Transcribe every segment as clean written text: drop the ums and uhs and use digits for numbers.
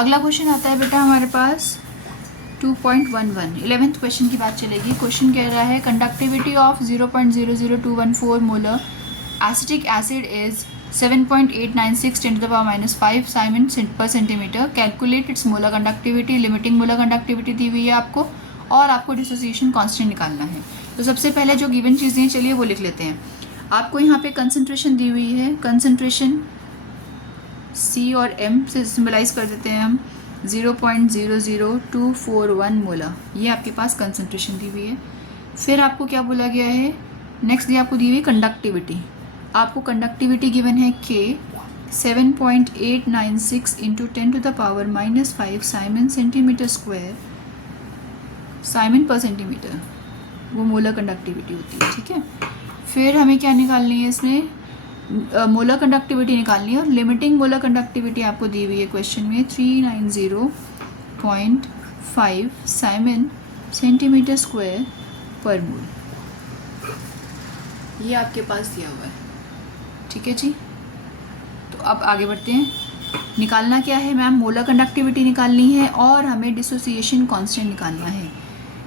अगला क्वेश्चन आता है बेटा हमारे पास 2.11 11th क्वेश्चन की बात चलेगी। क्वेश्चन कह रहा है conductivity of 0.00214 molar acetic acid is 7.896 10 to the power minus 5 siemens per centimetre. Calculate its molar conductivity. Limiting molar conductivity दी हुई है आपको और आपको डिसोसिएशन कांस्टेंट निकालना है। तो सबसे पहले जो गिवन चीज़ें चलिए वो लिख लेते हैं। आपको यहाँ पे कंसंट्रेशन दी हुई है, कंसंट्रेशन C और M से सिम्बलाइज कर देते हैं हम 0.00241 मोलर, ये आपके पास कंसंट्रेशन दी हुई है। फिर आपको क्या बोला गया है, नेक्स्ट दी आपको दी हुई कंडक्टिविटी। आपको कंडक्टिविटी गिवन है K 7.896 into 10 to the power minus 5 Simon centimetre square, Simon per centimetre, वो मोलर कंडक्टिविटी होती है। ठीक है, फिर हमें क्या निकालनी है, इसमें मोलर कंडक्टिविटी निकालनी है और लिमिटिंग मोलर कंडक्टिविटी आपको दी हुई है क्वेश्चन में 390.5 साइमन सेंटीमीटर स्क्वायर पर मोल, ये आपके पास दिया हुआ है। ठीक है जी, तो अब आगे बढ़ते हैं। निकालना क्या है मैम, मोलर कंडक्टिविटी निकालनी है और हमें डिसोसिएशन कांस्टेंट निकालना है।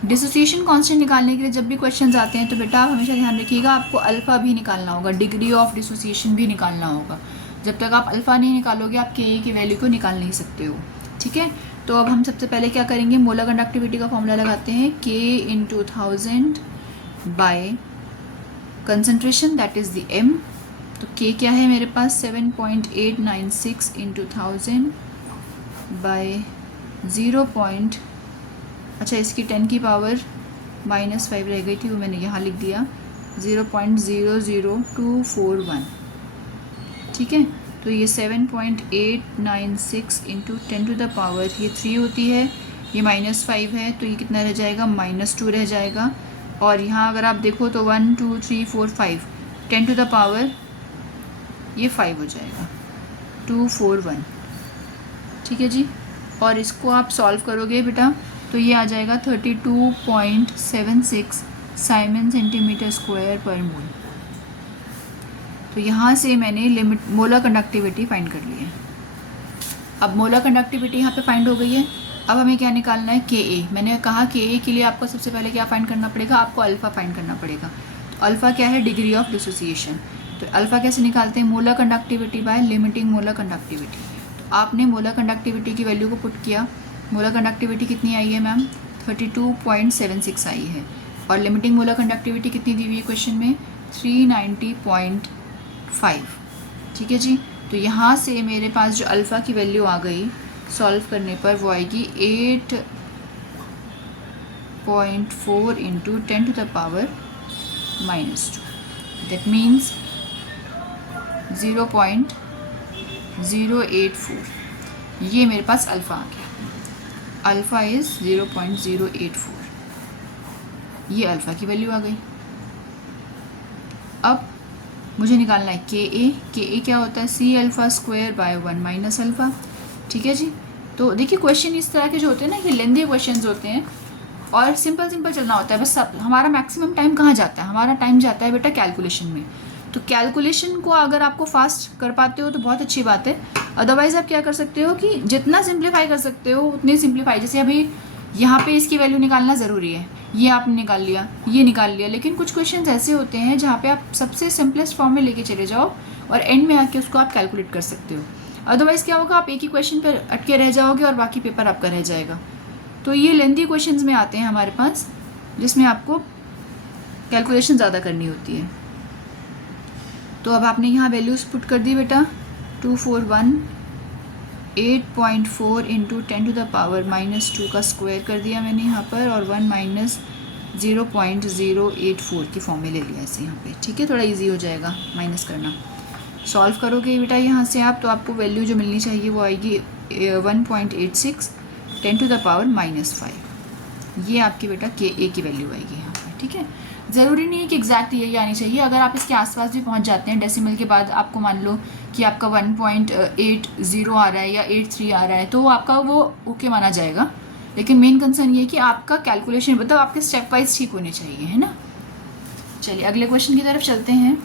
डिसोसिएशन कांस्टेंट निकालने के लिए जब भी क्वेश्चंस आते हैं तो बेटा आप हमेशा ध्यान रखिएगा, आपको अल्फ़ा भी निकालना होगा, डिग्री ऑफ डिसोसिएशन भी निकालना होगा। जब तक आप अल्फ़ा नहीं निकालोगे आप के की वैल्यू को निकाल नहीं सकते हो। ठीक है, तो अब हम सबसे पहले क्या करेंगे, मोलर कंडक्टिविटी का फॉर्मूला लगाते हैं K × 1000 by concentration that is the M। तो K क्या है मेरे पास 7.896 × 1000 बाय 0. अच्छा, इसकी 10 की पावर -5 रह गई थी, वो मैंने यहाँ लिख दिया 0.00241। ठीक है, तो ये 7.896 इंटू 10 to the power, ये 3 होती है, ये -5 है तो ये कितना रह जाएगा, -2 रह जाएगा। और यहाँ अगर आप देखो तो 1 2 3 4 5 10 to the power ये 5 हो जाएगा, 241। ठीक है जी, और इसको आप सॉल्व करोगे बेटा तो ये आ जाएगा 32.76 साइमन सेंटीमीटर स्क्वायर पर मोल। तो यहाँ से मैंने लिमिट मोलर कंडक्टिविटी फाइंड कर ली है। अब मोलर कंडक्टिविटी यहाँ पे फाइंड हो गई है। अब हमें क्या निकालना है, Ka। मैंने कहा Ka के लिए आपको सबसे पहले क्या फाइंड करना पड़ेगा, आपको अल्फ़ा फाइंड करना पड़ेगा। तो अल्फ़ा क्या है, डिग्री ऑफ डिसोसिएशन। तो अल्फ़ा कैसे निकालते हैं, molar conductivity by limiting molar conductivity. तो आपने मोलर कंडक्टिविटी की वैल्यू को पुट किया, मोलर कंडक्टिविटी कितनी आई है मैम, 32.76 आई है। और लिमिटिंग मोलर कंडक्टिविटी कितनी दी हुई है क्वेश्चन में, 390.5। ठीक है जी, तो यहाँ से मेरे पास जो अल्फ़ा की वैल्यू आ गई सॉल्व करने पर वो आएगी 8.4 into 10 to the power -2, that means 0.084। ये मेरे पास अल्फ़ा आ गया, अल्फ़ा इज़ 0.084, ये अल्फ़ा की वैल्यू आ गई। अब मुझे निकालना है Ka क्या होता है, C alpha square by 1 minus alpha. ठीक है जी, तो देखिए क्वेश्चन इस तरह के जो होते हैं ना, ये लेंदी क्वेश्चंस होते हैं और सिंपल चलना होता है बस। सब हमारा मैक्सिमम टाइम कहाँ जाता है, हमारा टाइम जाता है बेटा कैलकुलेशन में। तो कैलकुलेशन को अगर आपको फास्ट कर पाते हो तो बहुत अच्छी बात है, अदरवाइज़ आप क्या कर सकते हो कि जितना सिंप्लीफाई कर सकते हो उतनी सिंप्लीफाई। जैसे अभी यहाँ पे इसकी वैल्यू निकालना ज़रूरी है, ये आपने निकाल लिया, ये निकाल लिया, लेकिन कुछ क्वेश्चंस ऐसे होते हैं जहाँ पे आप सबसे सिंपलेस्ट फॉर्म में लेके चले जाओ और एंड में आके उसको आप कैलकुलेट कर सकते हो। अदरवाइज़ क्या होगा, आप एक ही क्वेश्चन पर अटके रह जाओगे और बाकी पेपर आपका रह जाएगा। तो ये लेंथी क्वेश्चंस में आते हैं हमारे पास, जिसमें आपको कैलकुलेशन ज़्यादा करनी होती है। तो अब आपने यहाँ वैल्यूज़ पुट कर दी बेटा, 241 8.4 इंटू 10 to the power -2 का स्क्वायर कर दिया मैंने यहाँ पर, और 1 माइनस 0.084 की फॉर्म में ले लिया इसे यहाँ पे। ठीक है, थोड़ा इजी हो जाएगा माइनस करना। सॉल्व करोगे बेटा यहाँ से आप, तो आपको वैल्यू जो मिलनी चाहिए वो आएगी 1.86 10 to the power -5। ये आपकी बेटा Ka की वैल्यू आएगी यहाँ पर। ठीक है, ज़रूरी नहीं है कि एग्जैक्ट यही आनी चाहिए, अगर आप इसके आसपास भी पहुँच जाते हैं डेसिमल के बाद, आपको मान लो कि आपका 1.80 आ रहा है या 83 आ रहा है तो आपका वो ओके माना जाएगा। लेकिन मेन कंसर्न ये है कि आपका कैलकुलेशन मतलब आपके स्टेप वाइज ठीक होने चाहिए, है ना। चलिए अगले क्वेश्चन की तरफ चलते हैं।